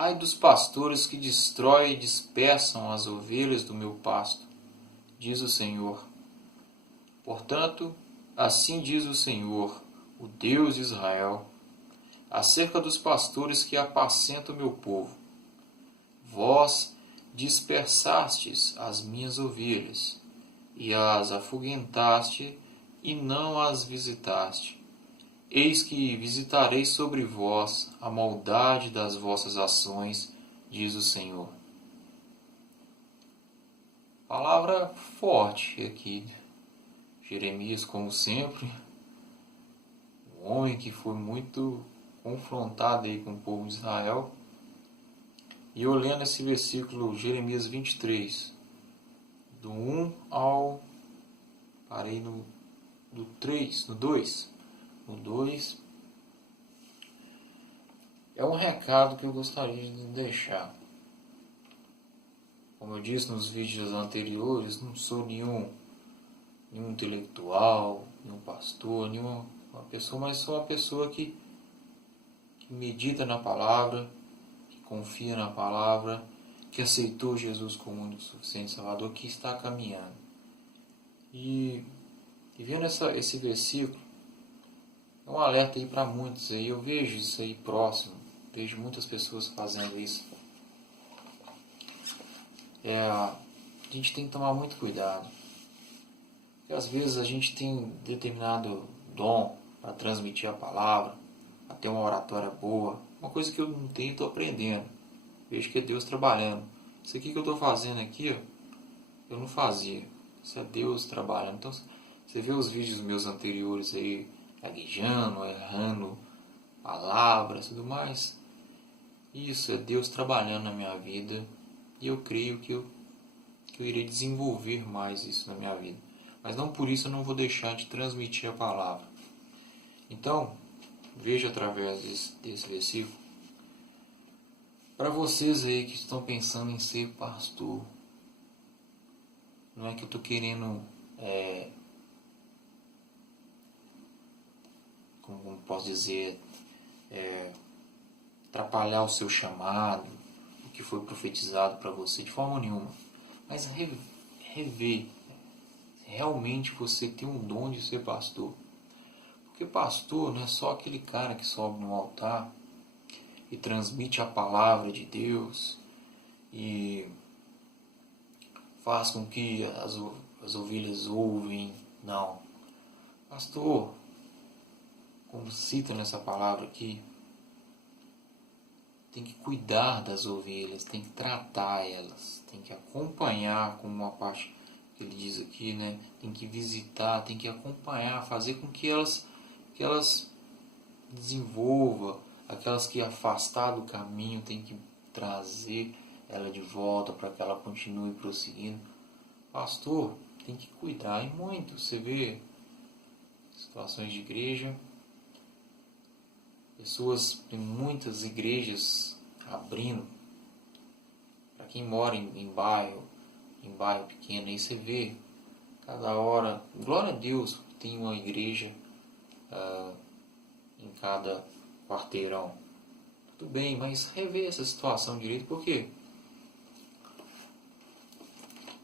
Ai dos pastores que destroem e dispersam as ovelhas do meu pasto, diz o Senhor. Portanto, assim diz o Senhor, o Deus de Israel, acerca dos pastores que apacentam o meu povo. Vós dispersastes as minhas ovelhas, e as afugentastes, e não as visitaste. Eis que visitarei sobre vós a maldade das vossas ações, diz o Senhor. Palavra forte aqui. Jeremias, como sempre, um homem que foi muito confrontado aí com o povo de Israel. E eu lendo esse versículo, Jeremias 23, do 1 ao... parei do 3, no 2. No 2 é um recado que eu gostaria de deixar. Como eu disse nos vídeos anteriores, não sou nenhum intelectual, nenhum pastor, nenhuma uma pessoa, mas sou uma pessoa que medita na palavra, que confia na palavra, que aceitou Jesus como único suficiente Salvador, que está caminhando. E vendo esse versículo, é um alerta aí para muitos aí. Eu vejo isso aí próximo, vejo muitas pessoas fazendo isso. A gente tem que tomar muito cuidado. Porque às vezes a gente tem determinado dom para transmitir a palavra, para ter uma oratória boa. Uma coisa que eu não tenho, estou aprendendo. Vejo que é Deus trabalhando. Isso aqui que eu estou fazendo aqui, ó, eu não fazia. Isso é Deus trabalhando. Então, você vê os vídeos meus anteriores aí, gaguejando, errando palavras e tudo mais. Isso é Deus trabalhando na minha vida. E eu creio que eu irei desenvolver mais isso na minha vida. Mas não por isso eu não vou deixar de transmitir a palavra. Então, veja através desse versículo. Para vocês aí que estão pensando em ser pastor, não é que eu estou querendo, como posso dizer, atrapalhar o seu chamado, o que foi profetizado para você, de forma nenhuma. Mas rever, realmente você tem um dom de ser pastor. Porque pastor não é só aquele cara que sobe no altar e transmite a palavra de Deus e faz com que as ovelhas ouvem. Não. Pastor, como cita nessa palavra aqui, tem que cuidar das ovelhas, tem que tratar elas, tem que acompanhar, como uma parte que ele diz aqui, né? Tem que visitar, tem que acompanhar, fazer com que elas desenvolvam. Aquelas que afastar do caminho, tem que trazer ela de volta para que ela continue prosseguindo. Pastor, tem que cuidar e muito. Você vê situações de igreja, tem muitas igrejas abrindo. Para quem mora em bairro pequeno, aí você vê cada hora, glória a Deus, tem uma igreja em cada quarteirão. Tudo bem, mas rever essa situação direito, porque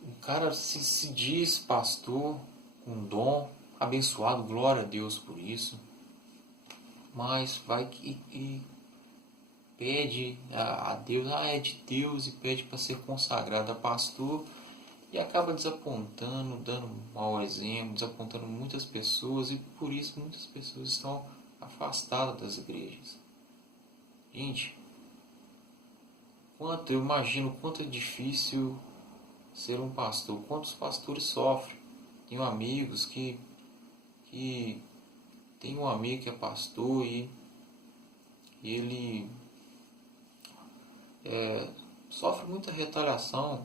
o cara se diz pastor com dom, abençoado, glória a Deus por isso, mas vai e pede a Deus, é de Deus, e pede para ser consagrado a pastor e acaba desapontando, dando mau exemplo, desapontando muitas pessoas, e por isso muitas pessoas estão afastadas das igrejas. Gente, eu imagino quanto é difícil ser um pastor, quantos pastores sofrem. Tenho amigos que tem um amigo que é pastor e ele sofre muita retaliação.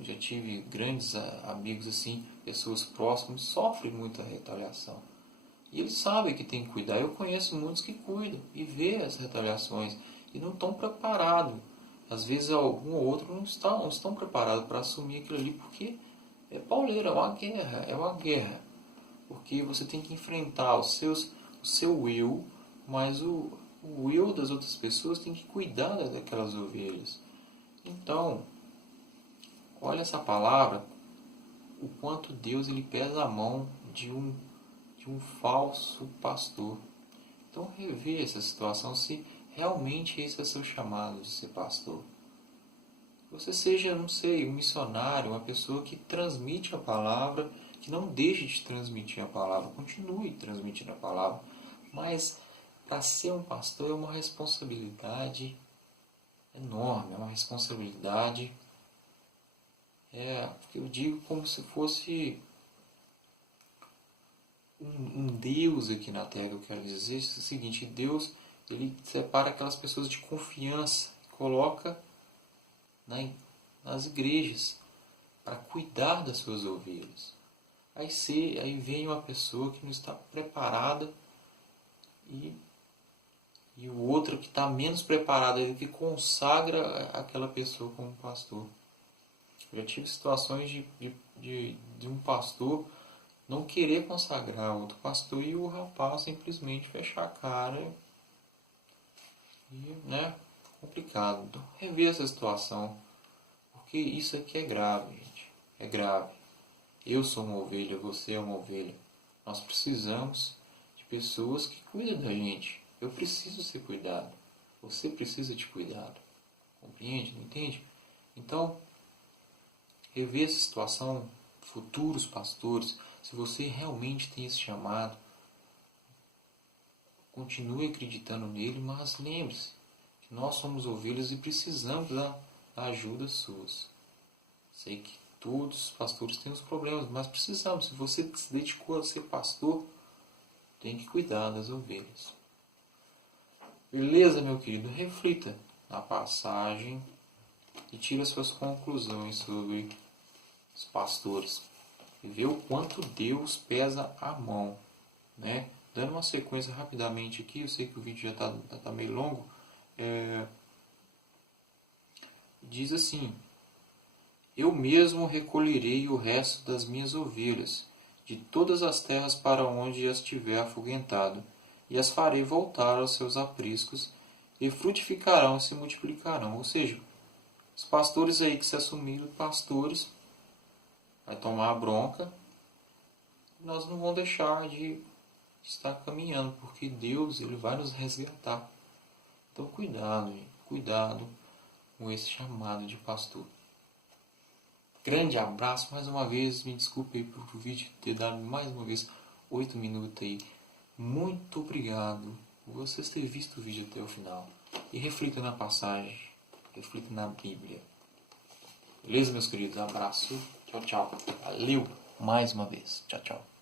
Já tive grandes amigos assim, pessoas próximas, sofrem muita retaliação. E eles sabem que tem que cuidar. Eu conheço muitos que cuidam e vê as retaliações e não estão preparados. Às vezes algum ou outro não estão preparados para assumir aquilo ali, porque é pauleira, é uma guerra. Porque você tem que enfrentar o seu eu, mas o o eu das outras pessoas tem que cuidar daquelas ovelhas. Então, olha essa palavra, o quanto Deus ele pesa a mão de um falso pastor. Então, rever essa situação, se realmente esse é seu chamado de ser pastor. Você seja, não sei, um missionário, uma pessoa que transmite a palavra, que não deixe de transmitir a palavra, continue transmitindo a palavra. Mas, para ser um pastor é uma responsabilidade enorme, é uma responsabilidade, eu digo como se fosse um Deus aqui na Terra. Eu quero dizer é o seguinte: Deus ele separa aquelas pessoas de confiança, coloca nas igrejas para cuidar das suas ovelhas. Aí vem uma pessoa que não está preparada e o outro que está menos preparado, ele que consagra aquela pessoa como pastor. Eu já tive situações de um pastor não querer consagrar outro pastor e o rapaz simplesmente fechar a cara. E, complicado. Então, rever essa situação, porque isso aqui é grave, gente. É grave. Eu sou uma ovelha, você é uma ovelha. Nós precisamos de pessoas que cuidem da gente. Eu preciso ser cuidado. Você precisa de cuidado. Compreende? Não entende? Então, rever essa situação, futuros pastores, se você realmente tem esse chamado, continue acreditando nele, mas lembre-se que nós somos ovelhas e precisamos da ajuda sua. Sei que todos os pastores têm os problemas, mas precisamos. Se você se dedicou a ser pastor, tem que cuidar das ovelhas. Beleza, meu querido? Reflita na passagem e tire as suas conclusões sobre os pastores. E vê o quanto Deus pesa a mão, né? Dando uma sequência rapidamente aqui, eu sei que o vídeo já está meio longo. Diz assim: eu mesmo recolherei o resto das minhas ovelhas de todas as terras para onde as tiver afuguentado, e as farei voltar aos seus apriscos, e frutificarão e se multiplicarão. Ou seja, os pastores aí que se assumiram pastores, vai tomar a bronca, nós não vamos deixar de estar caminhando, porque Deus ele vai nos resgatar. Então cuidado, gente, cuidado com esse chamado de pastor. Grande abraço, mais uma vez, me desculpe aí por vídeo ter dado mais uma vez 8 minutos aí. Muito obrigado por vocês terem visto o vídeo até o final. E reflita na passagem, reflita na Bíblia. Beleza, meus queridos? Abraço, tchau, tchau. Valeu mais uma vez. Tchau, tchau.